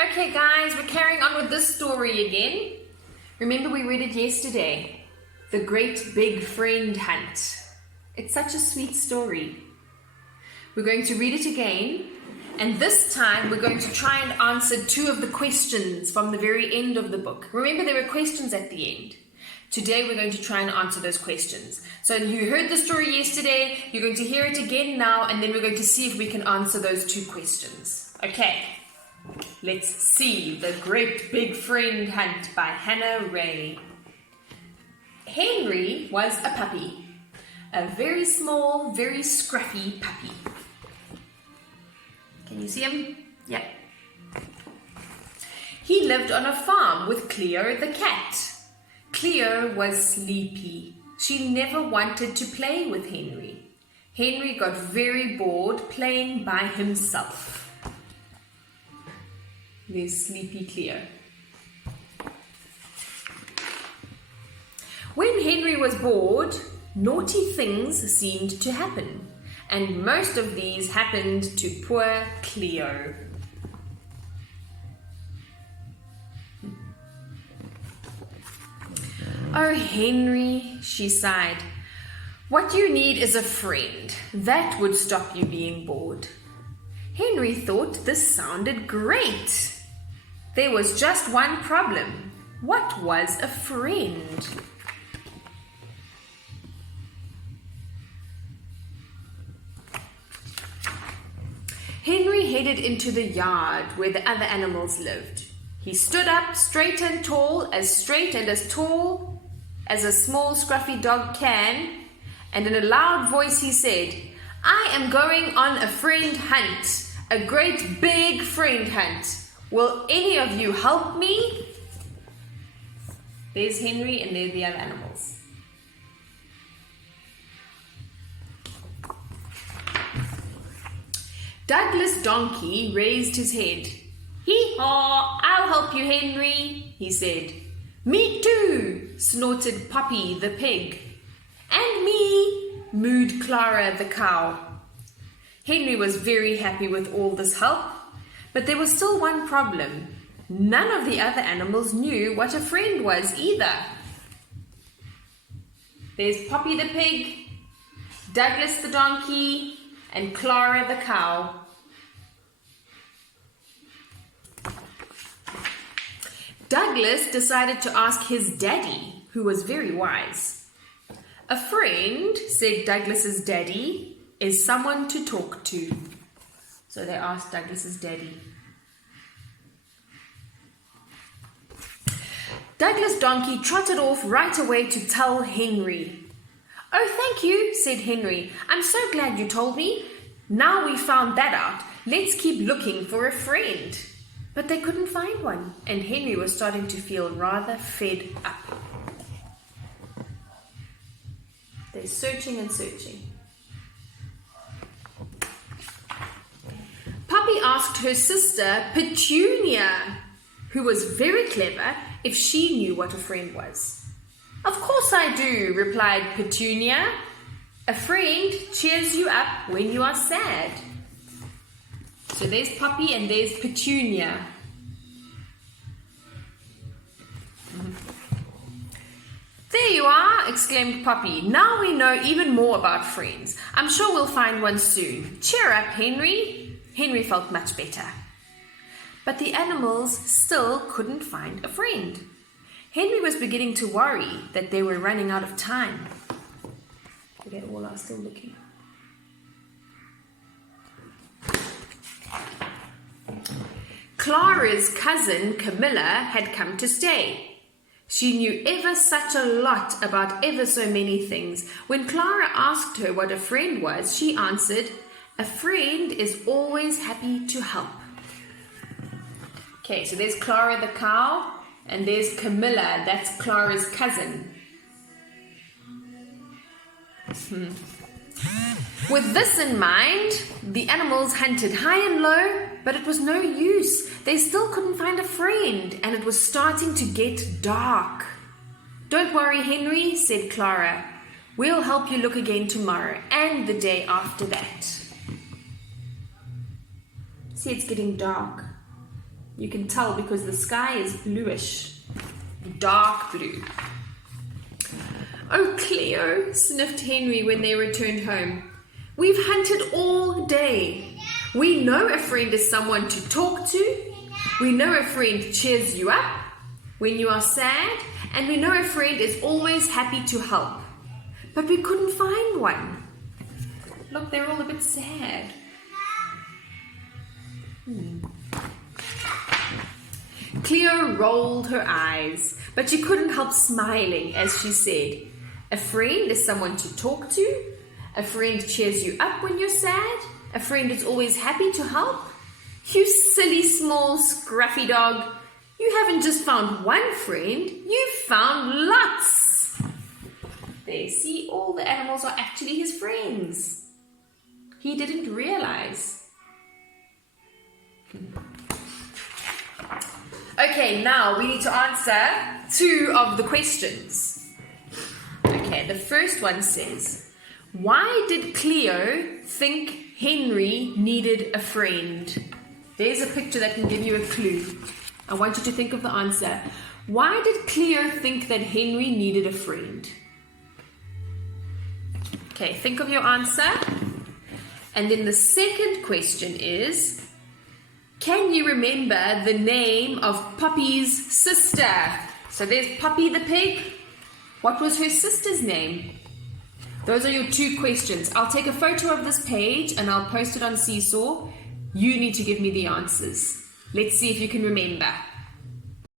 Okay guys, we're carrying on with this story again. Remember we read it yesterday. The Great Big Friend Hunt. It's such a sweet story. We're going to read it again, and this time we're going to try and answer 2 of the questions from the very end of the book. Remember there were questions at the end. Today we're going to try and answer those questions. So you heard the story yesterday, you're going to hear it again now, and then we're going to see if we can answer those 2 questions. Okay. Let's see The Great Big Friend Hunt by Hannah Ray. Henry was a puppy. A very small, very scruffy puppy. Can you see him? Yeah. He lived on a farm with Cleo the cat. Cleo was sleepy. She never wanted to play with Henry. Henry got very bored playing by himself. There's sleepy Cleo. When Henry was bored, naughty things seemed to happen, and most of these happened to poor Cleo. Oh, Henry, she sighed. What you need is a friend. That would stop you being bored. Henry thought this sounded great. There was just one problem. What was a friend? Henry headed into the yard where the other animals lived. He stood up straight and as tall as a small scruffy dog can, and in a loud voice he said, I am going on a friend hunt, a great big friend hunt. Will any of you help me? There's Henry and there's the other animals. Douglas Donkey raised his head. Hee-haw, I'll help you, Henry, he said. Me too, snorted Poppy the pig. And me, mooed Clara the cow. Henry was very happy with all this help, but there was still one problem. None of the other animals knew what a friend was either. There's Poppy the pig, Douglas the donkey, and Clara the cow. Douglas decided to ask his daddy, who was very wise. A friend, said Douglas's daddy, is someone to talk to. So they asked Douglas's daddy. Douglas Donkey trotted off right away to tell Henry. Oh, thank you, said Henry. I'm so glad you told me. Now we found that out, let's keep looking for a friend. But they couldn't find one, and Henry was starting to feel rather fed up. They're searching and searching. Poppy asked her sister, Petunia, who was very clever, if she knew what a friend was. Of course I do, replied Petunia. A friend cheers you up when you are sad. So there's Poppy and there's Petunia. There you are, exclaimed Poppy. Now we know even more about friends. I'm sure we'll find one soon. Cheer up, Henry. Henry felt much better. But the animals still couldn't find a friend. Henry was beginning to worry that they were running out of time. They all are still looking. Clara's cousin Camilla had come to stay. She knew ever such a lot about ever so many things. When Clara asked her what a friend was, she answered, a friend is always happy to help. Okay, so there's Clara the cow, and there's Camilla, that's Clara's cousin. With this in mind, the animals hunted high and low, but it was no use. They still couldn't find a friend, and it was starting to get dark. Don't worry, Henry, said Clara. We'll help you look again tomorrow, and the day after that. See, it's getting dark. You can tell because the sky is bluish, dark blue. Oh, Cleo, sniffed Henry when they returned home. We've hunted all day. We know a friend is someone to talk to. We know a friend cheers you up when you are sad. And we know a friend is always happy to help. But we couldn't find one. Look, they're all a bit sad. Cleo rolled her eyes, but she couldn't help smiling as she said, a friend is someone to talk to. A friend cheers you up when you're sad. A friend is always happy to help. You silly small scruffy dog. You haven't just found one friend, you've found lots. There, see, all the animals are actually his friends. He didn't realize. Okay, now we need to answer 2 of the questions. Okay, the first one says, why did Cleo think Henry needed a friend? There's a picture that can give you a clue. I want you to think of the answer. Why did Cleo think that Henry needed a friend? Okay, think of your answer. And then the second question is, can you remember the name of Poppy's sister? So there's Poppy the pig. What was her sister's name? Those are your 2 questions. I'll take a photo of this page and I'll post it on Seesaw. You need to give me the answers. Let's see if you can remember.